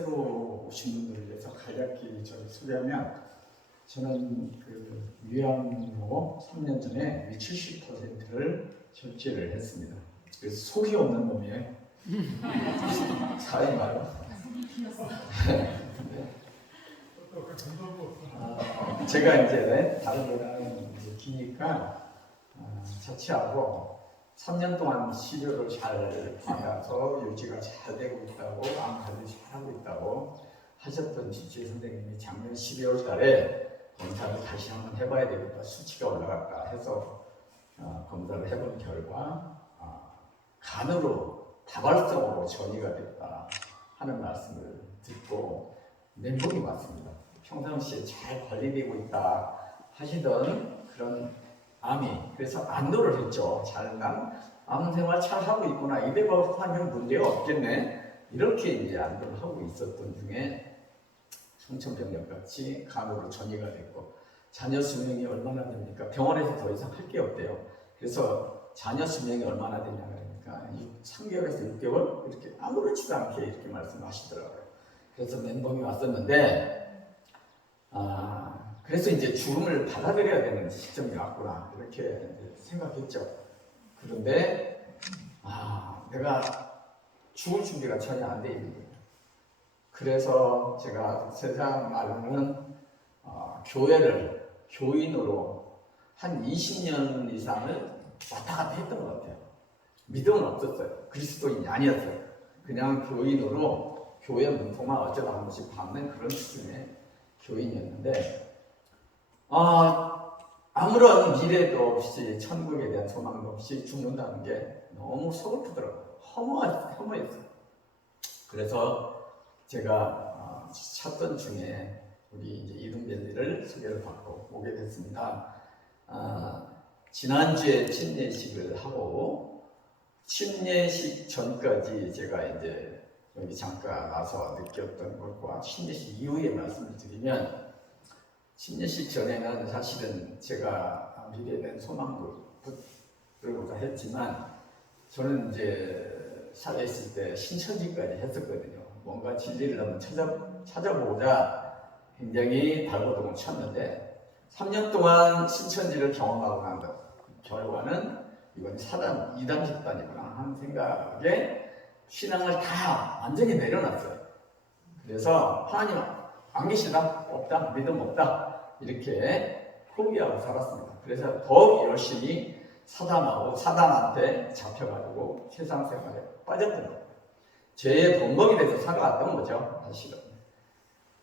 새로 오신 분들을 위해서 간략히 저를 소개하면 저는 그 위안으로 3년 전에 70%를 절제를 했습니다. 그래서 속이 없는 놈이에요. 사인가요? 아, 제가 이제 다른 데는 이제 기니까 아, 자취하고 3년 동안 시료를 잘 받아서 유지가 잘 되고 있다고 암 관리 있다고 하셨던 주치의 선생님이 작년 12월 달에 검사를 다시 한번 해봐야 되겠다 수치가 올라갔다 해서 어, 검사를 해본 결과 아, 간으로 다발성으로 전이가 됐다 하는 말씀을 듣고 멘붕이 왔습니다. 평상시에 잘 관리되고 있다 하시던 그런 암이 그래서 안도를 했죠. 잘난 암 생활 잘 하고 있구나. 이대로 하면 문제가 없겠네. 이렇게 이제 안도를 하고 있었던 중에 청천벽력 같이 간으로 전이가 됐고 자녀 수명이 얼마나 됩니까? 병원에서 더 이상 할 게 없대요. 그래서 자녀 수명이 얼마나 되냐 그러니까 3개월에서 6개월 이렇게 아무렇지도 않게 이렇게 말씀하시더라고요. 그래서 멘붕이 왔었는데 아 그래서 이제 죽음을 받아들여야 되는 시점이 왔구나 이렇게 생각했죠. 그런데 아 내가 죽을 준비가 전혀 안 돼 있는 거예요. 그래서 제가 세상 말로는 어, 교회를 교인으로 한 20년 이상을 왔다 갔다 했던 것 같아요. 믿음은 없었어요. 그리스도인이 아니었어요. 그냥 교인으로 교회 문통만 어쩌다 한 번씩 받는 그런 수준의 교인이었는데 아, 아무런 미래도 없이 천국에 대한 소망도 없이 죽는다는 게 너무 서글프더라고요. 허무, 허무했어요. 그래서 제가 어, 찾던 중에 우리 이제 이름벨리를 소개를 받고 오게 됐습니다. 아, 지난주에 침례식을 하고 침례식 전까지 제가 이제 여기 잠깐 와서 느꼈던 것과 침례식 이후의 말씀을 드리면 침례식 전에는 사실은 제가 미래에 대한 소망도 붙들고자 했지만 저는 이제 살아있을 때 신천지까지 했었거든요. 뭔가 진리를 한번 찾아, 찾아보고자 굉장히 발버둥을 쳤는데 3년 동안 신천지를 경험하고 난 결과는 이건 사단 이단 집단이구나 하는 생각에 신앙을 다 완전히 내려놨어요. 그래서 하나님 안 계시다 없다 믿음 없다 이렇게 포기하고 살았습니다. 그래서 더욱 열심히 사단하고 사단한테 잡혀가지고 세상 생활에 빠졌던 거예요. 죄의 본범이 돼서 살아왔던 거죠, 사실은.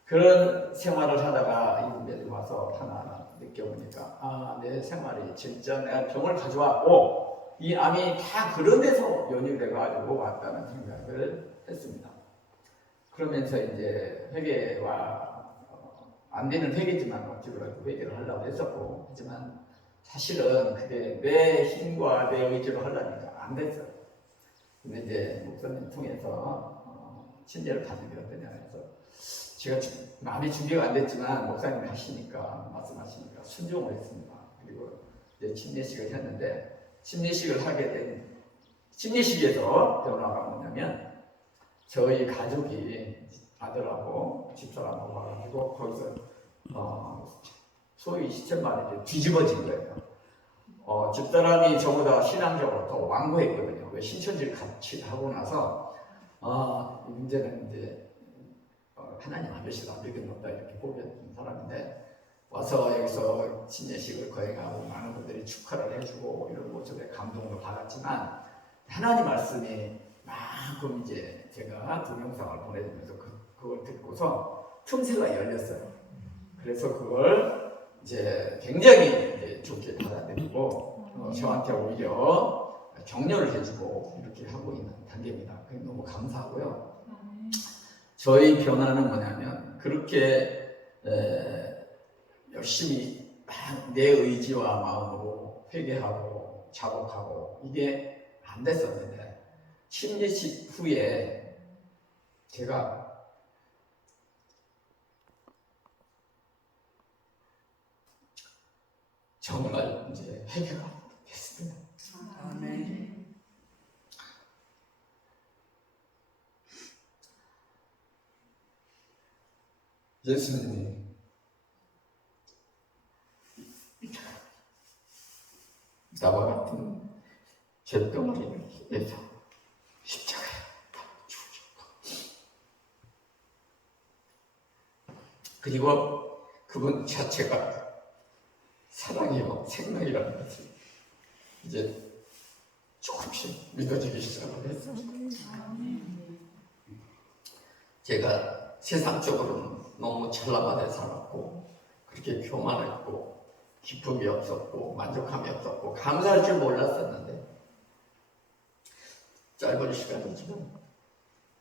그런 생활을 하다가 이분들이 와서 하나하나 느껴보니까 아, 내 생활이 진짜 내가 병을 가져왔고 이 암이 다 그런 데서 연유돼가지고 왔다는 생각을 했습니다. 그러면서 이제 회개와 어, 안 되는 회개지만 어찌그라도 회개를 하려고 했었고 하지만 사실은 그게 내 힘과 내 의지로 하려니까 안 됐어요. 근데 이제 목사님 통해서 어, 친제를 받은 게 어떠냐 해서 제가 주- 마음이 준비가 안 됐지만 목사님 하시니까 말씀하시니까 순종을 했습니다. 그리고 이제 침례식을 했는데 침례식을 하게 된 침례식에서 변화가 뭐냐면 저희 가족이 아들하고 집사람하고 와가지고 거기서 어, 소위 시천 말에 뒤집어진 거예요. 어, 집사람이 저보다 신앙적으로 더 완고했거든요. 왜 신천지를 같이 하고 나서 어, 문제는 이제 어, 하나님 안 계시다 믿음 없다 이렇게 보였던 사람인데 와서 여기서 신예식을 거행하고 많은 분들이 축하를 해주고 이런 모습에 감동도 받았지만 하나님 말씀이 만큼 이제 제가 동영상을 보내주면서 그, 그걸 듣고서 틈새가 열렸어요. 그래서 그걸 이제 굉장히 이제 좋게 받아들이고 어, 저한테 오히려 격려를 해주고 이렇게 하고 있는 단계입니다. 너무 감사하고요. 저희 변화는 뭐냐면 그렇게 에, 열심히 막내 의지와 마음으로 회개하고 작업하고 이게 안 됐었는데 침례식 후에 제가 정말 이제 회개가 됐습니다. 아멘. 예수님이 나와 같은 죄덩어리를 위해서 십자가에 죽으셨고 그리고 그분 자체가 사랑이요 생명이라는 것을 이제 조금씩 믿어지기 시작을 했습니다. 제가 세상적으로는 너무 찬란하게 살았고 그렇게 교만했고 기쁨이 없었고 만족함이 없었고 감사할 줄 몰랐었는데 짧은 시간이지만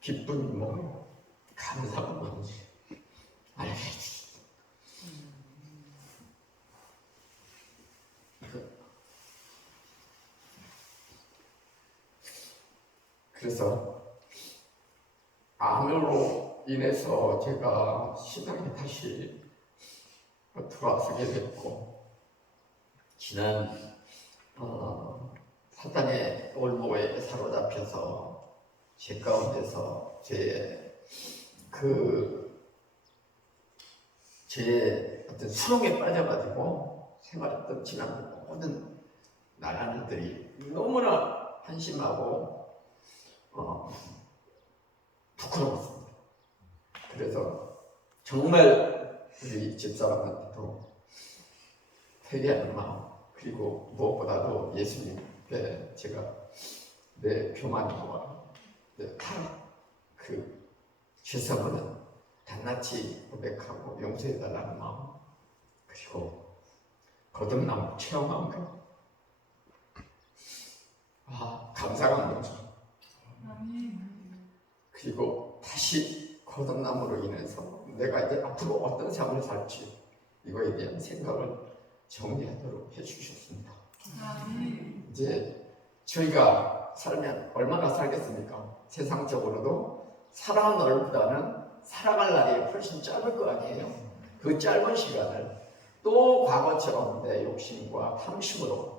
기쁨이 뭐예요? 감사가 뭔지. 그- 그래서 암으로 인해서 제가 신앙에 다시 돌아서게 됐고 지난 어, 사단의 올무에 사로잡혀서 제 가운데서 제 그 제 어떤 수렁에 빠져가지고 생활했던 지난 모든 나라들이 너무나 한심하고 어, 부끄러웠습니다. 그래서 정말 우리 집사람한테도 회개하는 마음 그리고 무엇보다도 예수님께 제가 내 교만과 내탈그 죄성을 낱낱이 고백하고 용서해달라는 마음 그리고 거듭남 체험한 거. 아 감사한 거죠. 그리고 다시 거듭남으로 인해서 내가 이제 앞으로 어떤 삶을 살지 이거에 대한 생각을 정리하도록 해주셨습니다. 이제 저희가 살면 얼마나 살겠습니까? 세상적으로도 살아온 날보다는 살아갈 날이 훨씬 짧을 거 아니에요. 그 짧은 시간을 또 과거처럼 내 욕심과 탐심으로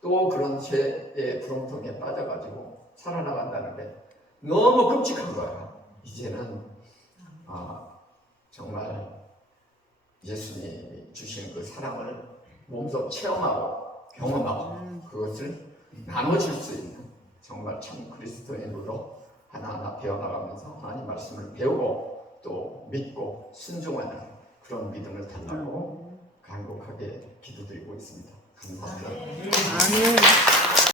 또 그런 죄의 부렁텅이에 빠져가지고 살아나간다는 게 너무 끔찍한 거야. 이제는 아, 정말 예수님이 주신 그 사랑을 몸소 체험하고 경험하고 그것을 나눠줄 수 있는 정말 참 그리스도인으로 하나하나 배워나가면서 하나님 말씀을 배우고 또 믿고 순종하는 그런 믿음을 달라고 간곡하게 기도드리고 있습니다. 감사합니다. 아멘.